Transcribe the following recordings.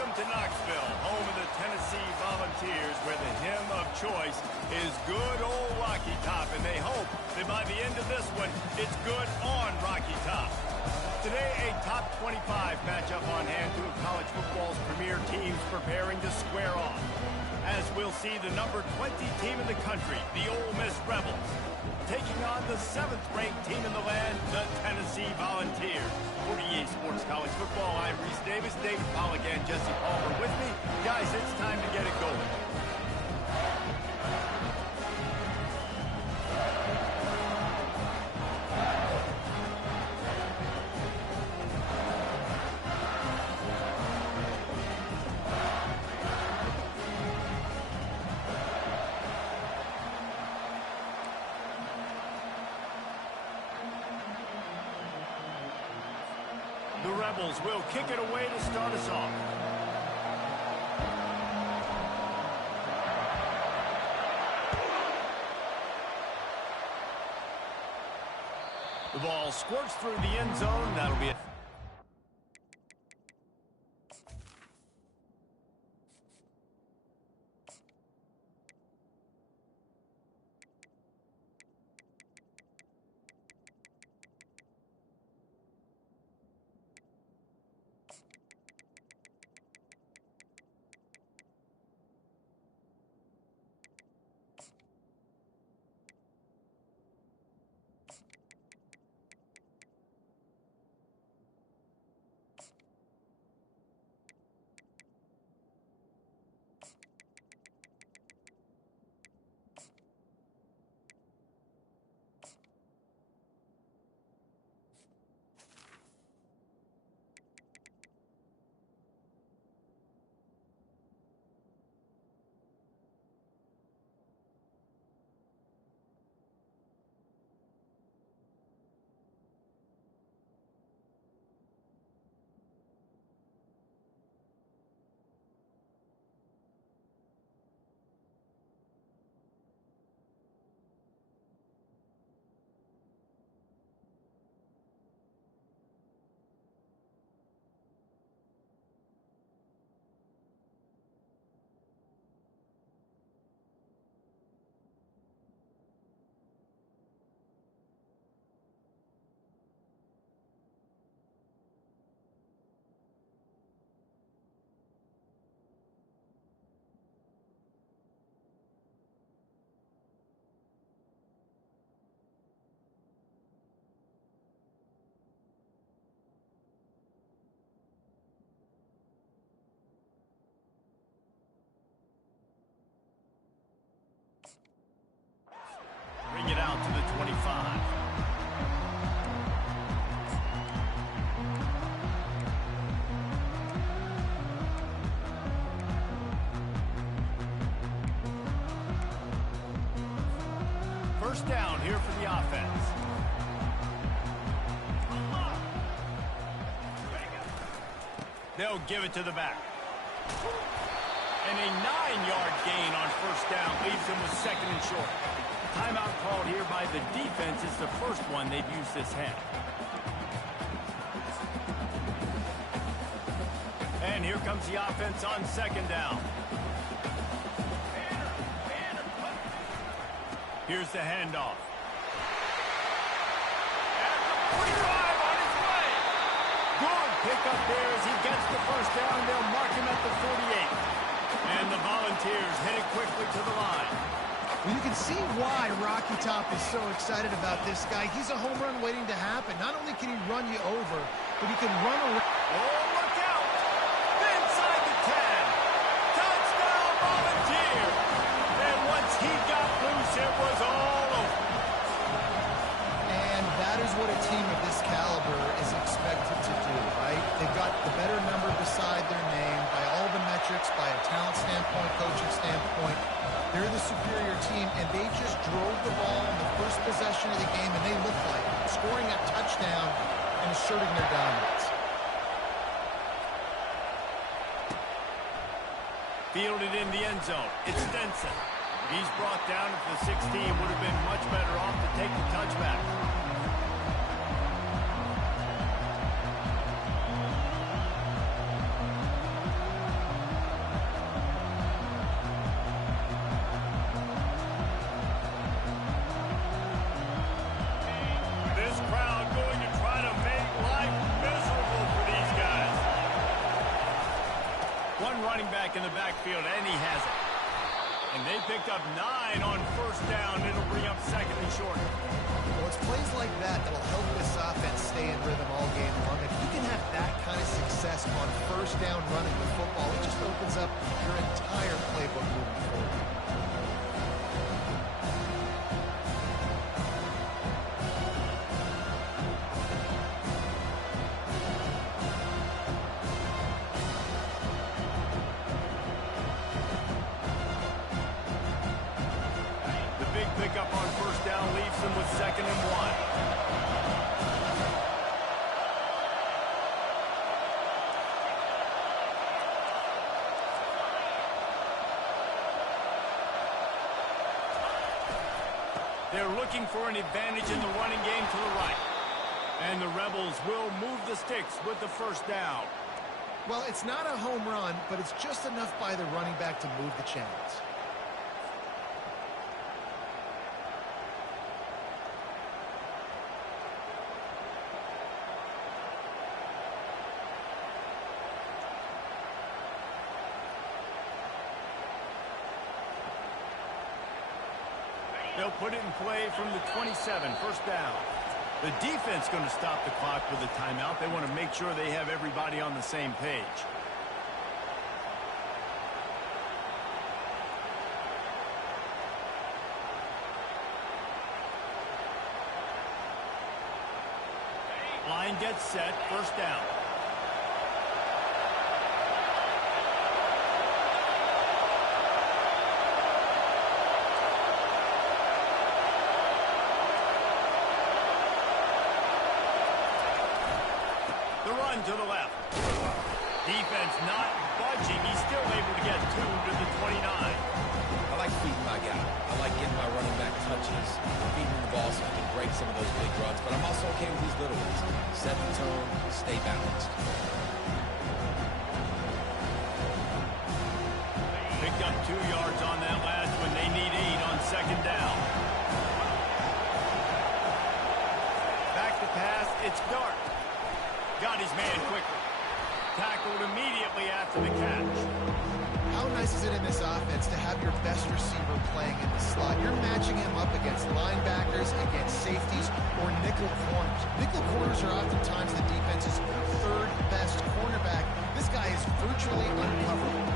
Welcome to Knoxville, home of the Tennessee Volunteers, where the hymn of choice is good old Rocky Top, and they hope that by the end of this one, it's good on Rocky Top. Today, a top 25 matchup on hand, two of college football's premier teams preparing to square off. As we'll see the number 20 team in the country, the Ole Miss Rebels, taking on the 7th-ranked team in the land, the Tennessee Volunteers. For EA Sports College Football, I'm Reese Davis, David Pollack, and Jesse Palmer with me. Guys, it's time to get it going. The Rebels will kick it away to start us off. The ball squirts through the end zone. That'll be it. Bring it out to the 25. First down here for the offense. They'll give it to the back. And a 9-yard gain on first down leaves them with 2nd and short. Timeout called here by the defense. It's the first one they've used this half. And here comes the offense on 2nd down. Here's the handoff. At the 45 on his way. Good pickup there as he gets the first down. They'll mark him at the 48. And the Volunteers hit it quickly to the line. Well, you can see why Rocky Top is so excited about this guy. He's a home run waiting to happen. Not only can he run you over, but he can run around. Oh, look out! Inside the 10. Touchdown, Volunteer! And once he got loose, it was all over. And that is what a team of this caliber is expected to do, right? They've got the better number beside their name by all the metrics, by a talent standpoint, coaching standpoint. They're the superior team, and they just drove the ball in the first possession of the game, and they looked like it, scoring a touchdown and asserting their dominance. Fielded in the end zone. It's Stenson. He's brought down at the 16. Would have been much better off to take the touchback. running back in the backfield, and he has it. And they picked up 9 on first down. It'll bring up second and short. Well, it's plays like that that'll help this offense stay in rhythm all game long. If you can have that kind of success on first down running the football, it just opens up your entire playbook moving forward. Pickup on first down leaves them with 2nd and 1. They're looking for an advantage in the running game to the right. And the Rebels will move the sticks with the first down. Well, it's not a home run, but it's just enough by the running back to move the chains. They'll put it in play from the 27, first down. The defense going to stop the clock with a timeout. They want to make sure they have everybody on the same page. Line gets set, first down. To the left. Defense not budging. He's still able to get 2 to the 29. I like feeding my guy. I like getting my running back touches, feeding the ball so he can break some of those big runs. But I'm also okay with these little ones. Set the tone, stay balanced. Picked up 2 yards on that last one. They need 8 on second down. Back to pass. It's Dart. Got his man quickly. Tackled immediately after the catch. How nice is it in this offense to have your best receiver playing in the slot? You're matching him up against linebackers, against safeties, or nickel corners. Nickel corners are oftentimes the defense's 3rd best cornerback. This guy is virtually uncoverable.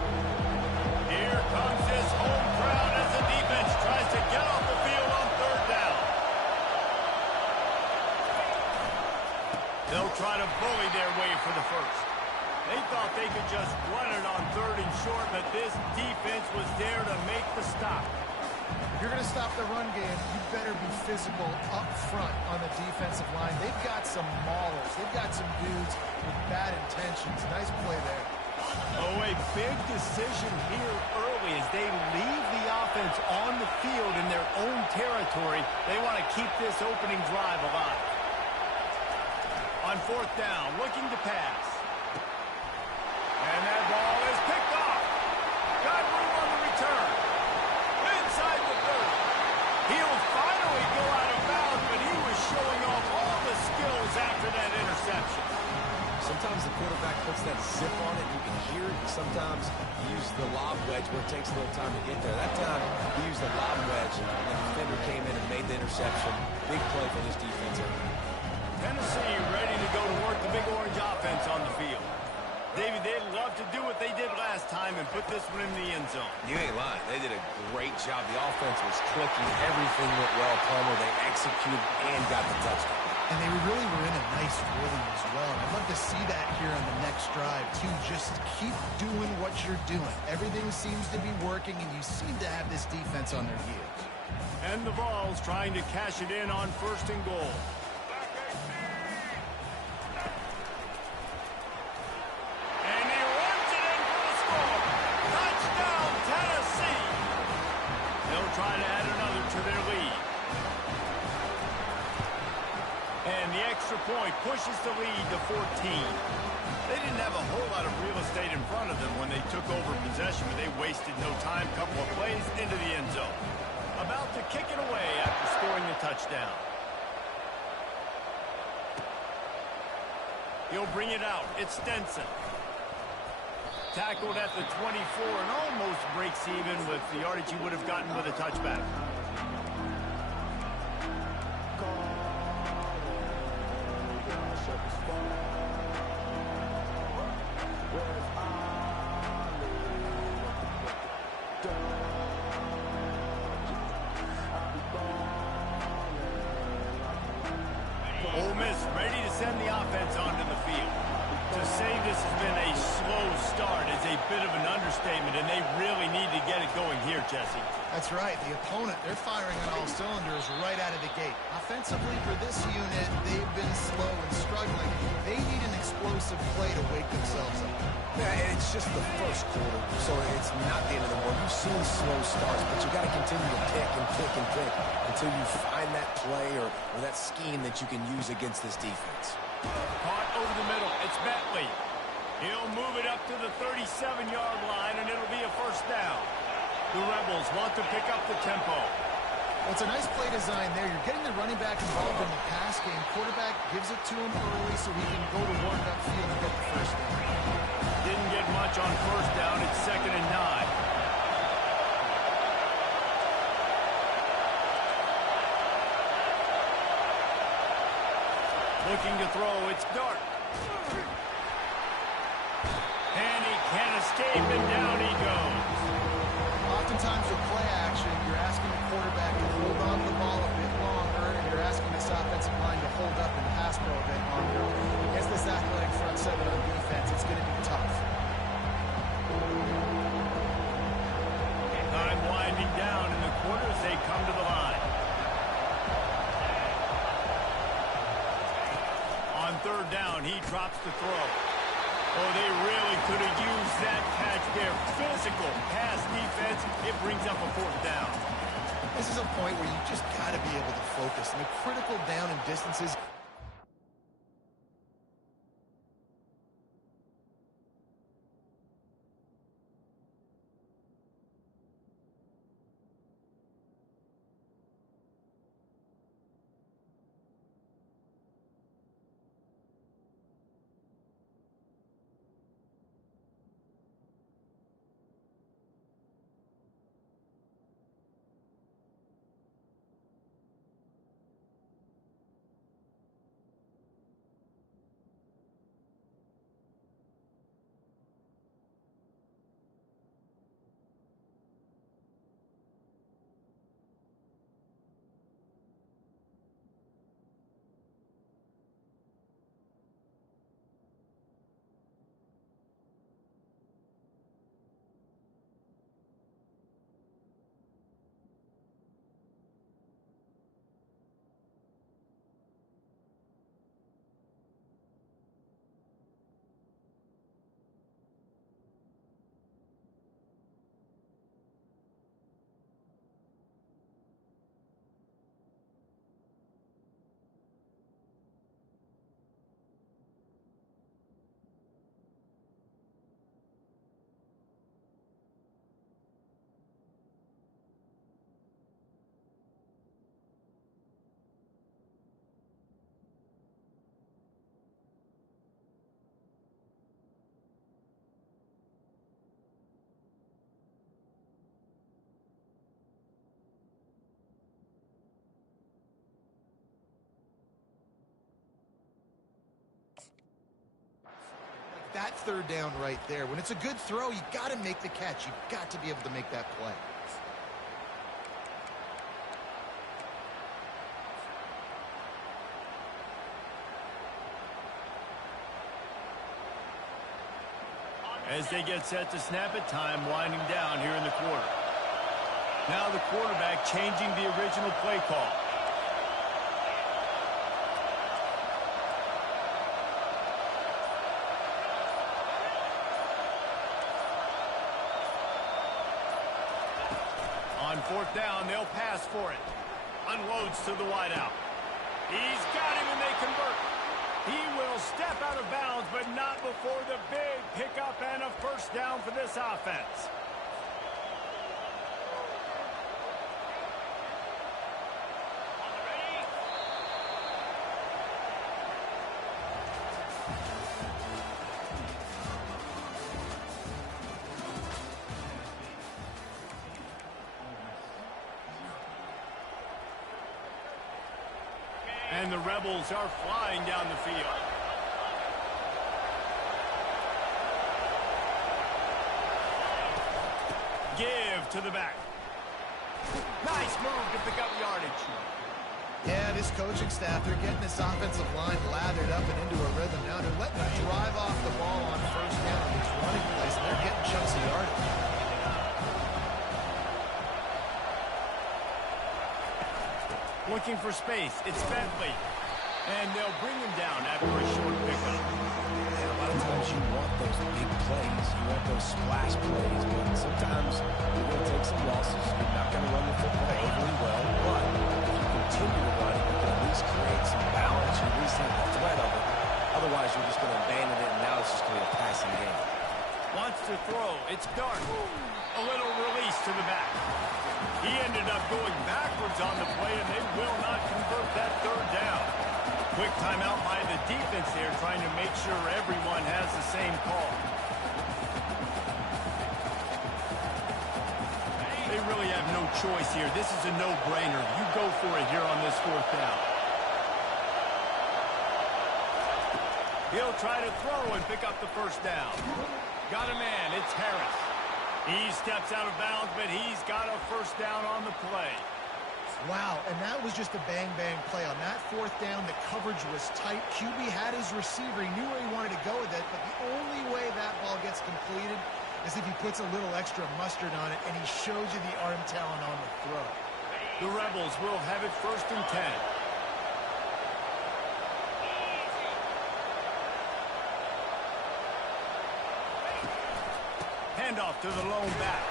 Here comes his home crowd as the defense tries to get off the field on 3rd down. They'll try to bully their way for the first. They thought they could just run it on 3rd and short, but this defense was there to make the stop. If you're going to stop the run game, you better be physical up front on the defensive line. They've got some maulers. They've got some dudes with bad intentions. Nice play there. Oh, a big decision here early as they leave the offense on the field in their own territory. They want to keep this opening drive alive. On 4th down, looking to pass. And that ball is picked off. Got room on the return. Inside the 30. He'll finally go out of bounds, but he was showing off all the skills after that interception. Sometimes the quarterback puts that zip on it, you can hear it, and sometimes he uses the lob wedge where it takes a little time to get there. That time, he used the lob wedge, and the defender came in and made the interception. Big play for this defense. Tennessee ready to go to work the Big Orange offense on the field. David, they'd love to do what they did last time and put this one in the end zone. You ain't lying. They did a great job. The offense was clicking. Everything went well. Palmer, they executed and got the touchdown. And they really were in a nice rhythm as well. And I'd love to see that here on the next drive, too. Just keep doing what you're doing. Everything seems to be working, and you seem to have this defense on their heels. And the Vols trying to cash it in on 1st and goal. And he runs it in for the score. Touchdown, Tennessee. They'll try to add another to their lead. And the extra point pushes the lead to 14. They didn't have a whole lot of real estate in front of them when they took over possession, but they wasted no time. Couple of plays into the end zone. About to kick it away after scoring the touchdown. He'll bring it out. It's Stenson. Tackled at the 24 and almost breaks even with the yardage he would have gotten with a touchback. Ole Miss ready to send the offense onto the field. To say this has been a slow start is a bit of an understatement, and they really need to get it going here, Jesse. That's right. The opponent, they're firing on all cylinders right out of the gate. Offensively, for this unit, they've been slow and struggling. They need an explosive play to wake themselves up. Yeah, and it's just the first quarter, so it's not the end of the world. You've seen slow starts, but you got to continue to pick and pick and pick until you find that play or that scheme that you can use against this defense. Caught over the middle. It's Bentley. He'll move it up to the 37-yard line, and it'll be a first down. The Rebels want to pick up the tempo. Well, it's a nice play design there. You're getting the running back involved in the pass game. Quarterback gives it to him early so he can go to warmed up field and get the first down. Didn't get much on first down. It's 2nd and 9. Looking to throw, it's Dart. And he can't escape, and down he goes. Oftentimes with play action, you're asking the quarterback to hold on to the ball a bit longer, and you're asking this offensive line to hold up and pass pro a bit longer. Against this athletic front seven on defense, it's going to be tough. Time winding down in the quarter as they come to the line. On 3rd down, he drops the throw. Oh, they really could have used that catch there. Physical pass defense. It brings up a 4th down. This is a point where you just got to be able to focus. And the critical down and distances. That 3rd down right there. When it's a good throw, you got to make the catch. You've got to be able to make that play. As they get set to snap it, time winding down here in the quarter. Now the quarterback changing the original play call. On 4th down, they'll pass for it. Unloads to the wideout. He's got him, and they convert. He will step out of bounds, but not before the big pickup and a first down for this offense. And the Rebels are flying down the field. Give to the back. Nice move to pick up yardage. Yeah, this coaching staff, they're getting this offensive line lathered up and into a rhythm now. They're letting them drive off the ball on first down on these running plays, and they're getting chunks of yardage. Looking for space. It's Bentley. And they'll bring him down after a short pickup. And a lot of times you want those big plays. You want those splash plays. But sometimes you're going to take some losses. You're not going to run the football overly well. But if you continue to run it, you can at least create some balance. You at least have the threat of it. Otherwise, you're just going to abandon it, and now it's just going to be a passing game. Wants to throw. It's Dart. A little release to the back. He ended up going backwards on the play, and they will not convert that third down. Quick timeout by the defense there, trying to make sure everyone has the same call. They really have no choice here. This is a no-brainer. You go for it here on this fourth down. He'll try to throw and pick up the first down. Got a man. It's Harris. He steps out of bounds, but he's got a first down on the play. Wow, and that was just a bang-bang play. On that fourth down, the coverage was tight. QB had his receiver. He knew where he wanted to go with it, but the only way that ball gets completed is if he puts a little extra mustard on it, and he shows you the arm talent on the throw. The Rebels will have it 1st and 10. Handoff to the lone back.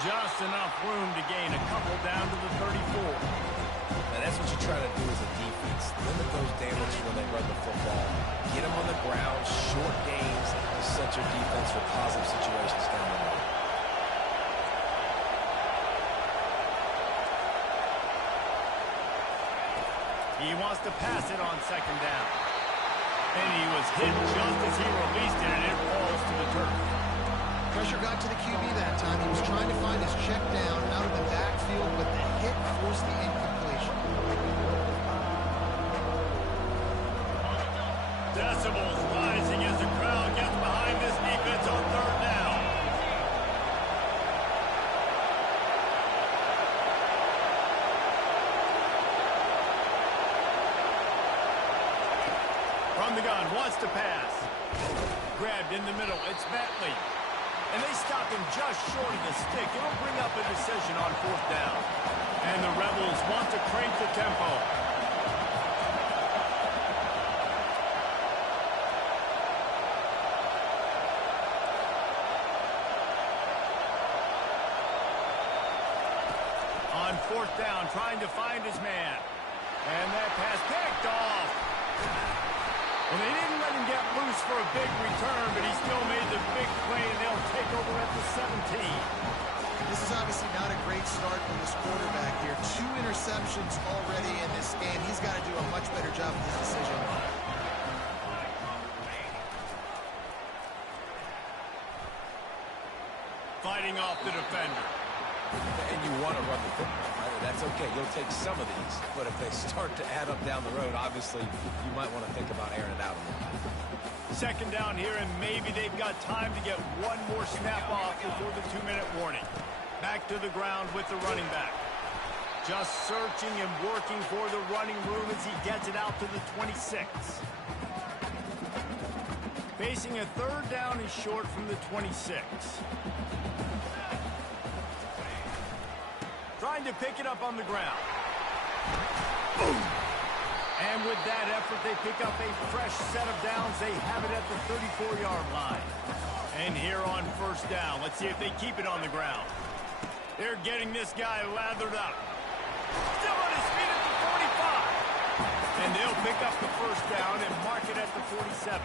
Just enough room to gain a couple down to the 34. And that's what you try to do as a defense. Limit those damages when they run the football. Get them on the ground, short gains to set your defense for positive situations down the road. He wants to pass it on 2nd down. And he was hit just as he released it, and it falls to the turf. Pressure got to the QB that time. He was trying to find his check down out of the backfield, but the hit forced the incompletion. Decibels rising as the crowd gets behind this defense on 3rd down. From the gun, wants to pass. Grabbed in the middle, it's Bentley. And they stop him just short of the stick. It'll bring up a decision on 4th down. And the Rebels want to crank the tempo. On 4th down, trying to find his man. And that pass picked off. Well, they didn't let him get loose for a big return, but he still made the big play, and they'll take over at the 17. This is obviously not a great start for this quarterback here. 2 interceptions already in this game. He's got to do a much better job with his decision. Fighting off the defender. And you want to run the football, right? That's okay. You'll take some of these. But if they start to add up down the road, obviously, you might want to think about airing it out a little bit. 2nd down here, and maybe they've got time to get one more snap off before the 2-minute warning. Back to the ground with the running back. Just searching and working for the running room as he gets it out to the 26. Facing a 3rd down and short from the 26. Trying to pick it up on the ground. Boom! And with that effort, they pick up a fresh set of downs. They have it at the 34-yard line. And here on 1st down, let's see if they keep it on the ground. They're getting this guy lathered up. Still on his feet at the 45. And they'll pick up the 1st down and mark it at the 47.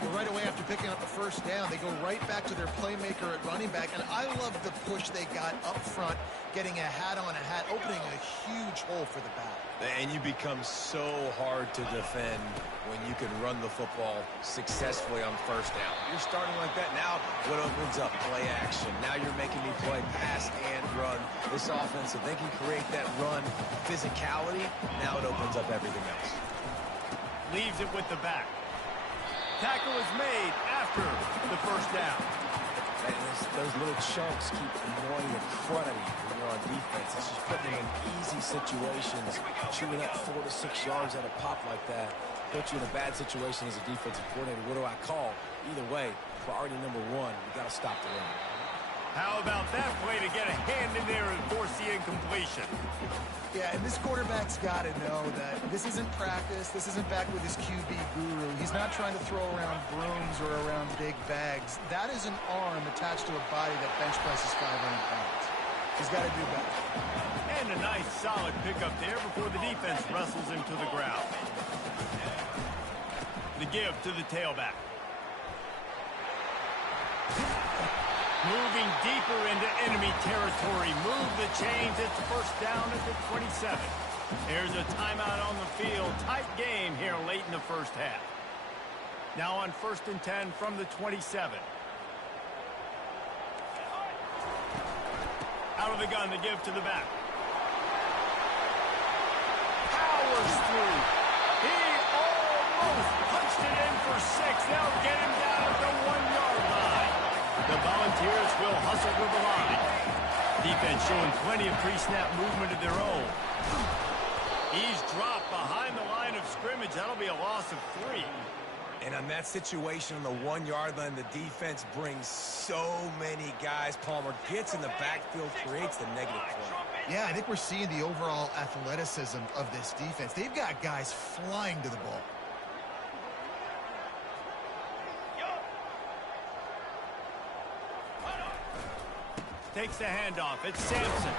Well, right away after picking up the first down, they go right back to their playmaker at running back, and I love the push they got up front, getting a hat on a hat, opening a huge hole for the back. And you become so hard to defend when you can run the football successfully on first down. You're starting like that. Now what opens up? Play action. Now you're making me play pass and run. This offense, if they can create that run physicality, now it opens up everything else. Leaves it with the back. Tackle is made after the first down. And those little chunks keep annoying the crud out of you when you're on defense. It's just putting them in easy situations, chewing up 4 to 6 yards at a pop like that. Put you in a bad situation as a defensive coordinator. What do I call? Either way, priority number one, you got to stop the run. How about that play to get a hand in there and force the incompletion? Yeah, and this quarterback's got to know that this isn't practice. This isn't back with his QB guru. He's not trying to throw around brooms or around big bags. That is an arm attached to a body that bench presses 500 pounds. He's got to do better. And a nice, solid pickup there before the defense wrestles him to the ground. The give to the tailback. Moving deeper into enemy territory. Move the chains. It's first down at the 27. There's a timeout on the field. Tight game here late in the first half. Now on 1st and 10 from the 27. Out of the gun, the give to the back. Powers through. He almost punched it in for 6. They'll get him down at the 1-yard line. The Volunteers will hustle to the line. Defense showing plenty of pre-snap movement of their own. He's dropped behind the line of scrimmage. That'll be a loss of 3. And on that situation on the 1-yard line, the defense brings so many guys. Palmer gets in the backfield, creates the negative play. Yeah, I think we're seeing the overall athleticism of this defense. They've got guys flying to the ball. Takes the handoff. It's Sampson.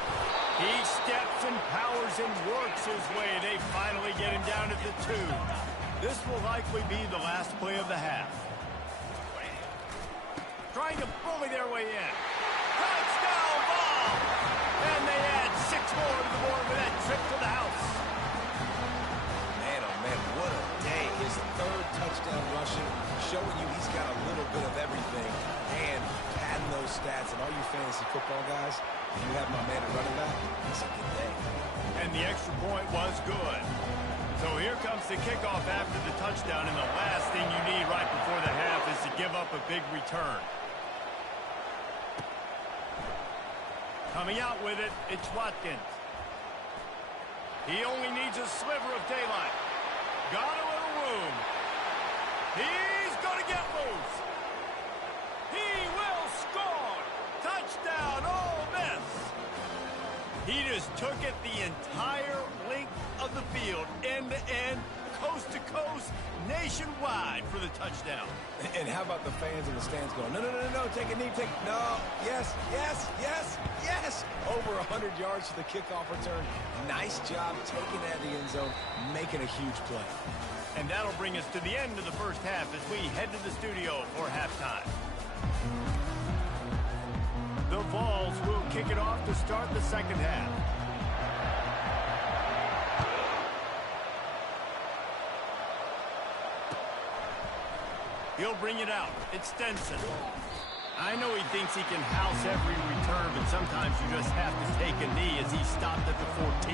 He steps and powers and works his way. They finally get him down at the 2. This will likely be the last play of the half. Trying to bully their way in. Touchdown ball! And they add 6 more to the board with that trip to the house. Man, oh man, what a day. His 3rd touchdown rushing, showing you he's got a little bit of everything. And padding those stats. And all you fantasy football guys, if you have my man at running back, it's a good day. And the extra point was good. So here comes the kickoff after the touchdown, and the last thing you need right before the half is to give up a big return. Coming out with it, it's Watkins. He only needs a sliver of daylight. Got a little room. He's going to get loose. He will score. Touchdown, Ole Miss. He just took it the entire length of the field, end to end, coast to coast, nationwide for the touchdown. And how about the fans in the stands going, no, no, no, no, take a knee, no, yes, yes, yes, yes. Over 100 yards for the kickoff return. Nice job taking that to the end zone, making a huge play. And that'll bring us to the end of the first half as we head to the studio for halftime. The Vols will kick it off to start the second half. He'll bring it out. It's Stenson. I know he thinks he can house every return, but sometimes you just have to take a knee as he stopped at the 14.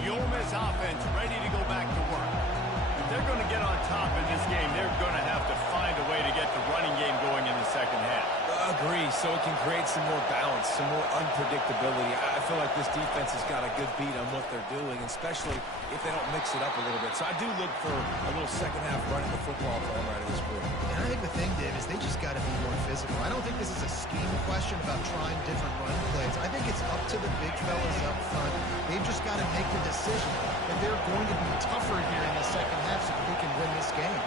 The Ole Miss offense ready to go back to work. If they're going to get on top in this game, they're going to have to find a way to get the running game going in the second half. Agree, so it can create some more balance, some more unpredictability. I feel like this defense has got a good beat on what they're doing, especially if they don't mix it up a little bit. So I do look for a little second half running the football from right of this quarter. And I think the thing, Dave, is they just got to be more physical. I don't think this is a scheme question about trying different run plays. I think it's up to the big fellas up front. They've just got to make the decision that they're going to be tougher here in the second half so that they can win this game.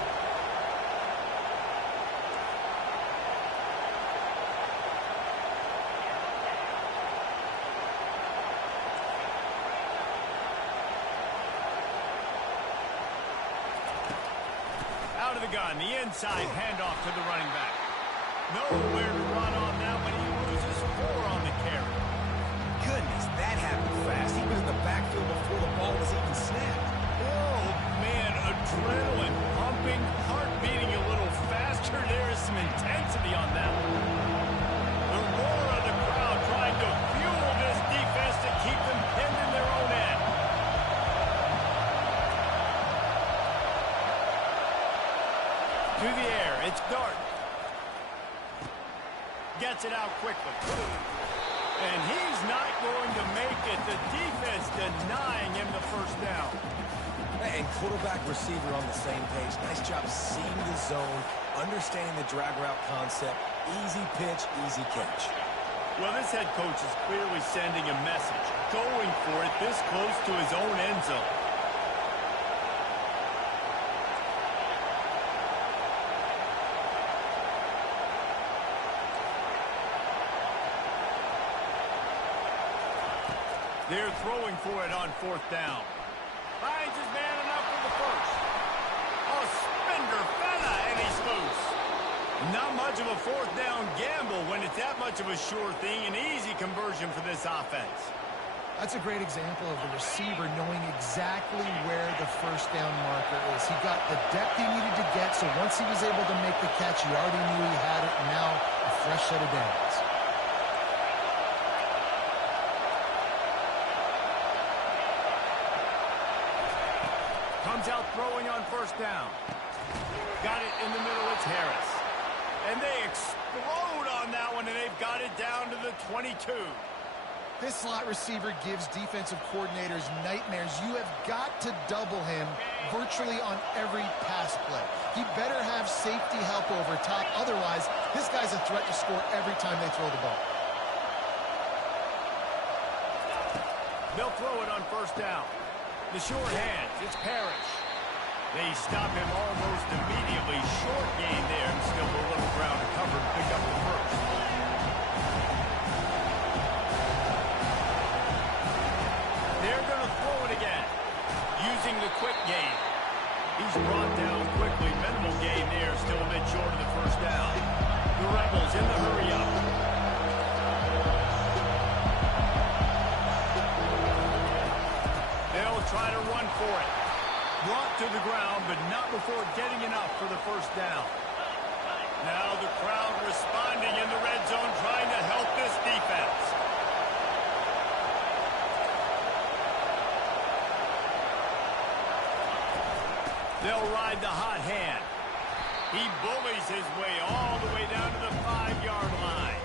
the gun. The inside handoff to the running back. Nowhere to run on that when he loses 4 on the carry. Goodness, that happened fast. He was in the backfield before the ball was even snapped. Oh, man, adrenaline pumping, heart beating a little faster. There is some intensity on that one. The roar of the crowd trying to fuel this defense to keep them pinned in their own end. To the air, it's Dart. Gets it out quickly. And he's not going to make it. The defense denying him the first down. And quarterback receiver on the same page. Nice job seeing the zone, understanding the drag route concept. Easy pitch, easy catch. Well, this head coach is clearly sending a message, going for it this close to his own end zone. They're throwing for it on 4th down. Finds his man enough for the first. A spender fella, and he's loose. Not much of a 4th down gamble when it's that much of a sure thing. An easy conversion for this offense. That's a great example of the receiver knowing exactly where the first down marker is. He got the depth he needed to get, so once he was able to make the catch, he already knew he had it, and now a fresh set of downs. Comes out throwing on 1st down. Got it in the middle, it's Harris. And they explode on that one, and they've got it down to the 22. This slot receiver gives defensive coordinators nightmares. You have got to double him virtually on every pass play. He better have safety help over top. Otherwise, this guy's a threat to score every time they throw the ball. They'll throw it on 1st down. The short hands, it's Parrish. They stop him almost immediately. Short gain there, and still a little ground to cover to pick up the first. They're going to throw it again, using the quick game. He's brought down quickly. Minimal gain there, still a bit short of the 1st down. The Rebels in the hurry-up. They'll try to run for it. Brought to the ground, but not before getting enough for the 1st down. Now the crowd responding in the red zone, trying to help this defense. They'll ride the hot hand. He bullies his way all the way down to the 5-yard line.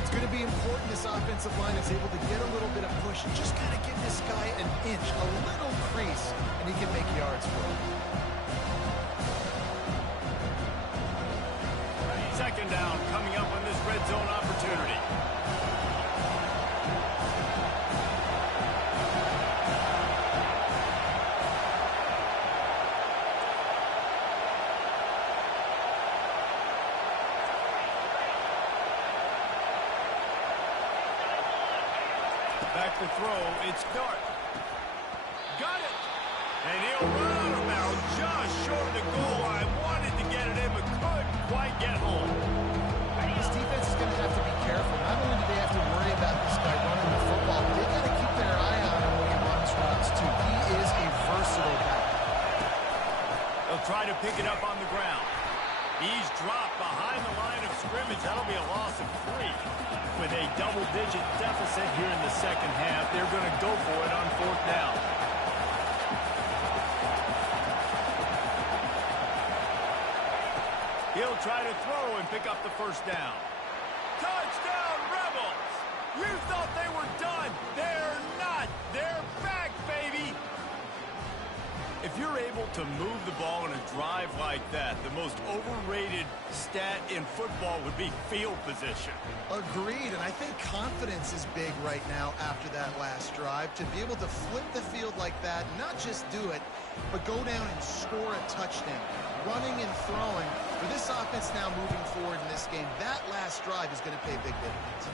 It's going to be important this offensive line is able to get a little bit of push and just kind of give this guy an inch, a little crease, and he can make yards for him. 2nd down coming up on this red zone opportunity. Back to throw, it's Dart. Got it! And he'll run out of bounds just short of the goal line. Wanted to get it in, but couldn't quite get home. This defense is going to have to be careful. Not only do they have to worry about this guy running the football, but they got to keep their eye on him when he runs routes, too. He is a versatile back. They'll try to pick it up on the ground. He's dropped behind the line of scrimmage. That'll be a loss of 3. With a double-digit deficit here in the 2nd half, they're going to go for it on 4th down. He'll try to throw and pick up the 1st down. Touchdown, Rebels! You thought they were done. They're not. They're back, baby! If you're able to move the ball in a drive like that, the most overrated stat in football would be field position. Agreed, and I think confidence is big right now after that last drive. To be able to flip the field like that, not just do it, but go down and score a touchdown. Running and throwing. For this offense now moving forward in this game, that last drive is going to pay big dividends.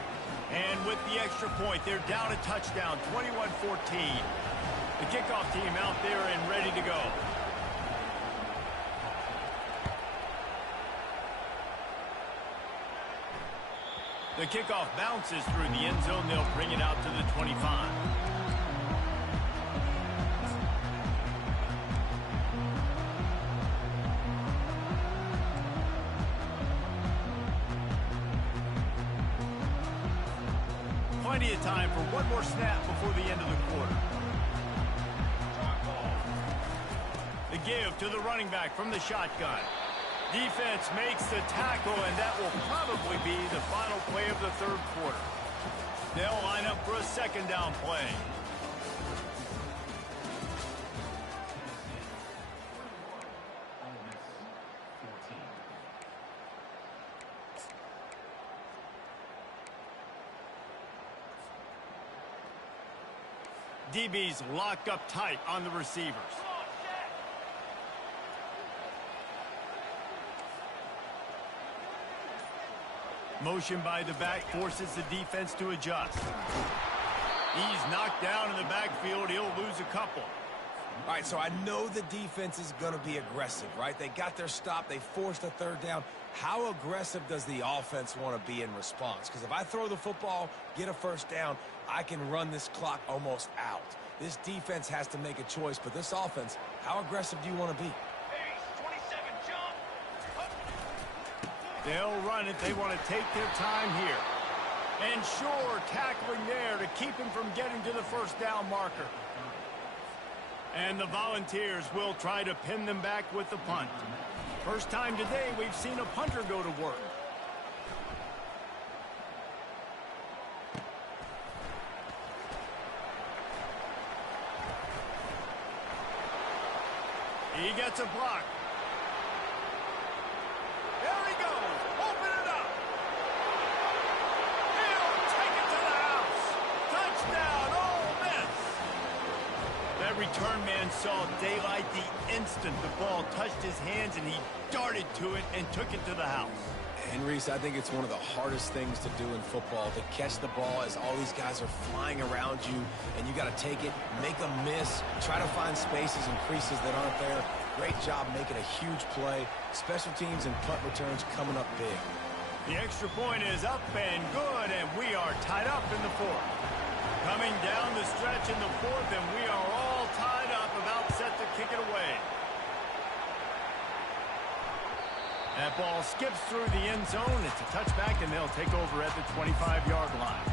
And with the extra point, they're down a touchdown, 21-14. The kickoff team out there and ready to go. The kickoff bounces through the end zone. They'll bring it out to the 25. Plenty of time for one more snap before the end of the quarter. The give to the running back from the shotgun. Defense makes the tackle, and that will probably be the final play of the third quarter. They'll line up for a second down play. DBs lock up tight on the receivers. Motion by the back forces the defense to adjust. He's knocked down in the backfield. He'll lose a couple. All right, so I know the defense is going to be aggressive, right? They got their stop. They forced a third down. How aggressive does the offense want to be in response? Because if I throw the football, get a first down, I can run this clock almost out. This defense has to make a choice, but this offense, how aggressive do you want to be? They'll run it. They want to take their time here. And sure, tackling there to keep him from getting to the first down marker. And the Volunteers will try to pin them back with the punt. First time today we've seen a punter go to work. He gets a block. There he goes. Open it up. He'll take it to the house. Touchdown, Ole Miss. That return man saw daylight the instant the ball touched his hands, and he darted to it and took it to the house. And, Reese, I think it's one of the hardest things to do in football, to catch the ball as all these guys are flying around you, and you got to take it, make a miss, try to find spaces and creases that aren't there. Great job making a huge play. Special teams and punt returns coming up big. The extra point is up and good, and we are tied up in the fourth. Coming down the stretch in the fourth, and we are all tied up, about set to kick it away. That ball skips through the end zone. It's a touchback, and they'll take over at the 25-yard line.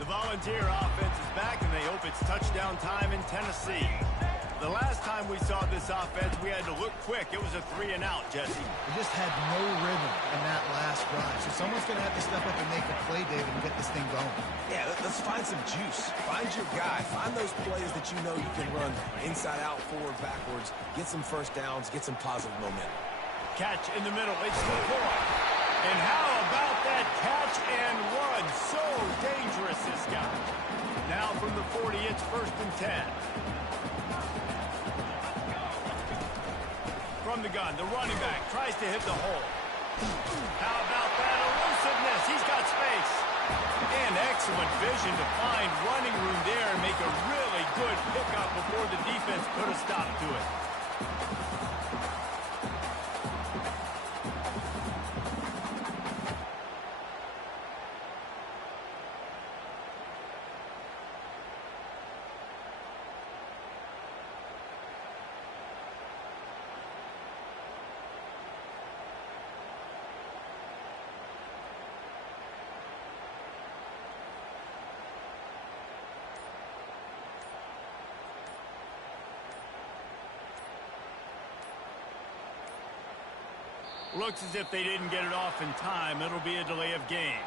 The Volunteer offense is back, and they hope it's touchdown time in Tennessee. The last time we saw this offense, we had to look quick. It was a 3-and-out, Jesse. They just had no rhythm in that last drive. So someone's going to have to step up and make a play, David, and get this thing going. Yeah, let's find some juice. Find your guy. Find those plays that you know you can run inside out, forward, backwards. Get some first downs. Get some positive momentum. Catch in the middle. It's LaVoy. And how about that catch and run? So dangerous, this guy. Now from the 40, it's 1st and 10. From the gun, the running back tries to hit the hole. How about that elusiveness? He's got space. And excellent vision to find running room there and make a really good pickup before the defense put a stop to it. Looks as if they didn't get it off in time. It'll be a delay of game.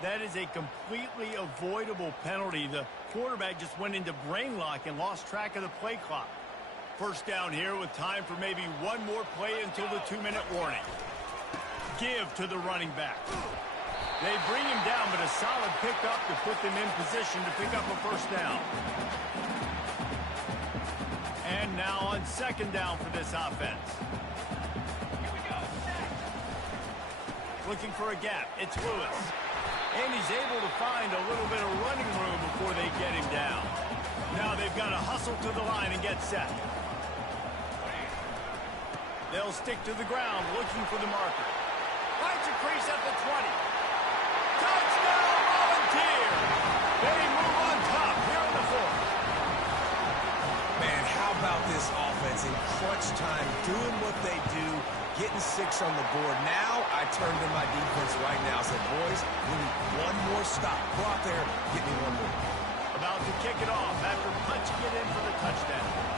That is a completely avoidable penalty. The quarterback just went into brain lock and lost track of the play clock. First down here with time for maybe one more play until the 2-minute warning. Give to the running back. They bring him down, but a solid pickup to put them in position to pick up a first down. And now on second down for this offense. Looking for a gap. It's Lewis. And he's able to find a little bit of running room before they get him down. Now they've got to hustle to the line and get set. They'll stick to the ground, looking for the marker. Finds a crease at the 20. Touchdown, Volunteers! They move on top here in the fourth. Man, how about this offense in crunch time, doing what they do, getting 6 on the board. Now I turn to my defense right now and said, boys, we need one more stop. Go out there, get me one more. About to kick it off after punching it in for the touchdown.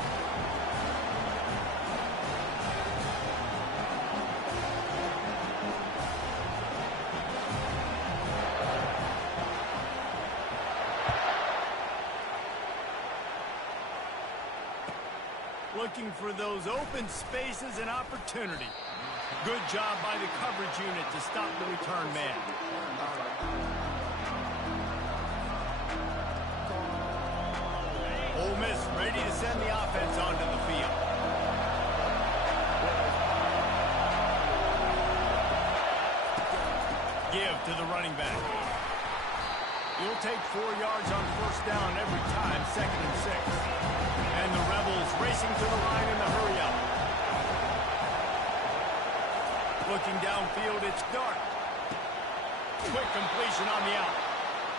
Looking for those open spaces and opportunity. Good job by the coverage unit to stop the return man. Ole Miss ready to send the offense onto the field. Give to the running back. You'll take 4 yards on first down every time, 2nd and 6. And the Rebels racing to the line in the hurry-up. Looking downfield, it's Dart. Quick completion on the out.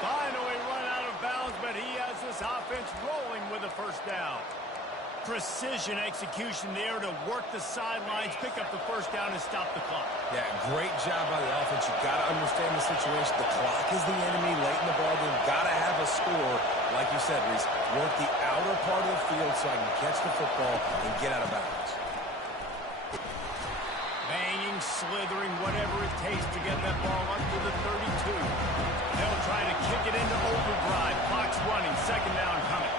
Finally run out of bounds, but he has this offense rolling with a first down. Precision execution there to work the sidelines, pick up the first down, and stop the clock. Yeah, great job by the offense. You've got to understand the situation. The clock is the enemy late in the ballgame. Got to have a score. Like you said, Reese, work the outer part of the field so I can catch the football and get out of bounds. Banging, slithering, whatever it takes to get that ball up to the 32. They'll try to kick it into overdrive. Clock's running. 2nd down coming.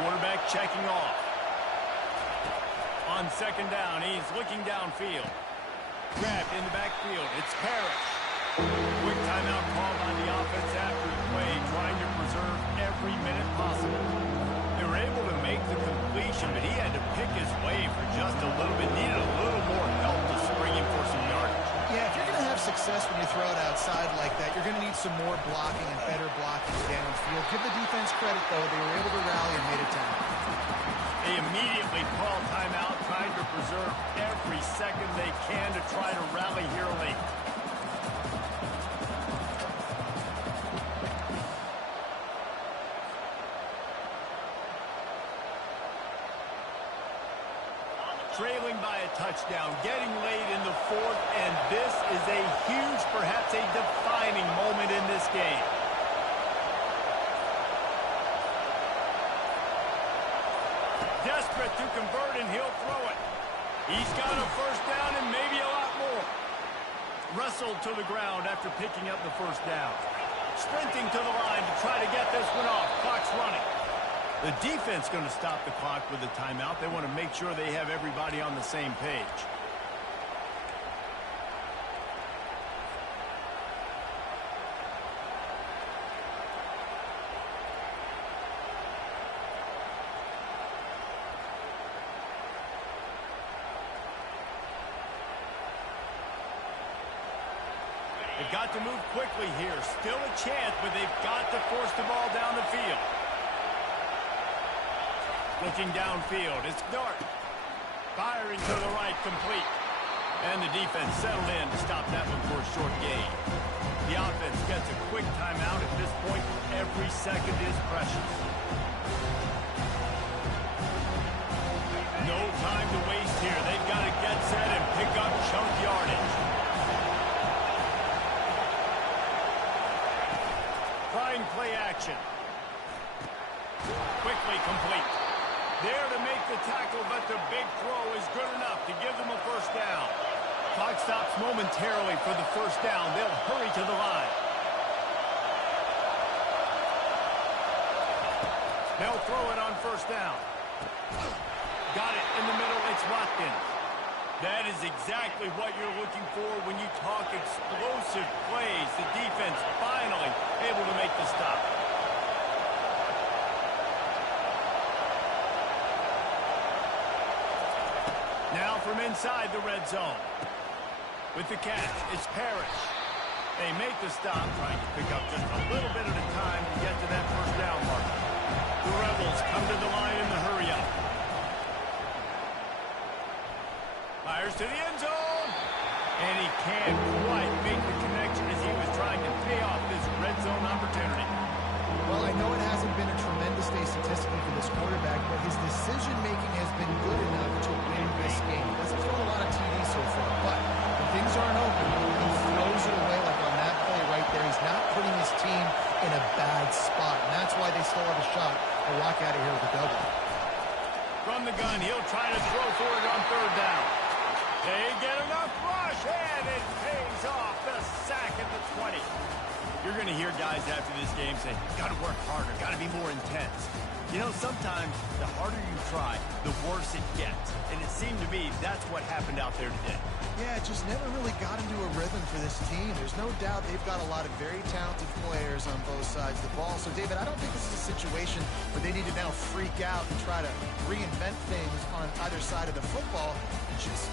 Quarterback checking off. On 2nd down, he's looking downfield. Grabbed in the backfield. It's Parrish. Quick timeout call by the offense after the play, trying to preserve every minute possible. They were able to make the completion, but he had to pick his way for just a little bit. Needed a little more help to spring him for some yardage. Yeah, if you're going to have success when you throw it outside like that, you're going to need some more blocking and better blocking downfield. Give the defense credit, though. They were able to rally and made it down. They immediately call timeout, trying to preserve every second they can to try to rally here late. Trailing by a touchdown, getting late in the fourth, and this is a huge, perhaps a defining moment in this game. Desperate to convert, and he'll throw it. He's got a first down and maybe a lot more. Wrestled to the ground after picking up the first down. Sprinting to the line to try to get this one off. Clock's running. The defense going to stop the clock with a timeout. They want to make sure they have everybody on the same page. They've got to move quickly here. Still a chance, but they've got to force the ball down the field. Looking downfield, it's Dart. Firing to the right, complete. And the defense settled in to stop that one for a short gain. The offense gets a quick timeout. At this point, every second is precious. No time to waste here. They've got to get set and pick up chunk yardage. Trying play action. Quickly complete. There to make the tackle, but the big throw is good enough to give them a first down. Clock stops momentarily for the first down. They'll hurry to the line. They'll throw it on first down. Got it in the middle. It's Watkins. That is exactly what you're looking for when you talk explosive plays. The defense finally able to make the stop. Now from inside the red zone. With the catch, it's Parrish. They make the stop, trying to pick up just a little bit at a time to get to that first down mark. The Rebels come to the line in the hurry-up. Fires to the end zone. And he can't quite make the connection as he was trying to pay off this red zone opportunity. Well, I know it hasn't been a tremendous day statistically for this quarterback, but his decision-making has been good enough to win this game. He doesn't throw a lot of TDs so far, but when things aren't open, he throws it away like on that play right there. He's not putting his team in a bad spot, and that's why they still have a shot to walk out of here with a double. From the gun, he'll try to throw for it on third down. They get enough rush, and it pays off the sack at the 20. You're going to hear guys after this game say, got to work harder, got to be more intense. You know, sometimes the harder you try, the worse it gets. And it seemed to me that's what happened out there today. Yeah, it just never really got into a rhythm for this team. There's no doubt they've got a lot of very talented players on both sides of the ball. So, David, I don't think this is a situation where they need to now freak out and try to reinvent things on either side of the football. Just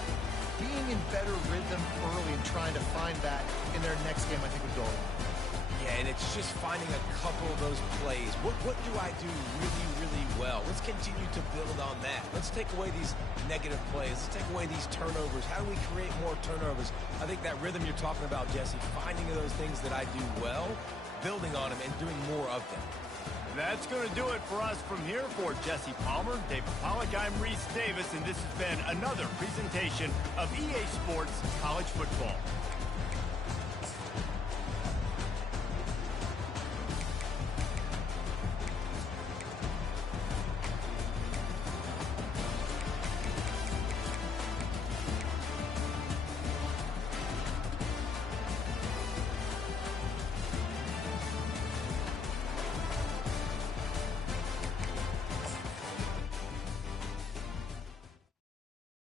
being in better rhythm early and trying to find that in their next game, I think, would go. Yeah, and it's just finding a couple of those plays. What do I do really, really well? Let's continue to build on that. Let's take away these negative plays. Let's take away these turnovers. How do we create more turnovers? I think that rhythm you're talking about, Jesse, finding those things that I do well, building on them, and doing more of them. That's going to do it for us from here. For Jesse Palmer, David Pollack, I'm Reese Davis, and this has been another presentation of EA Sports College Football.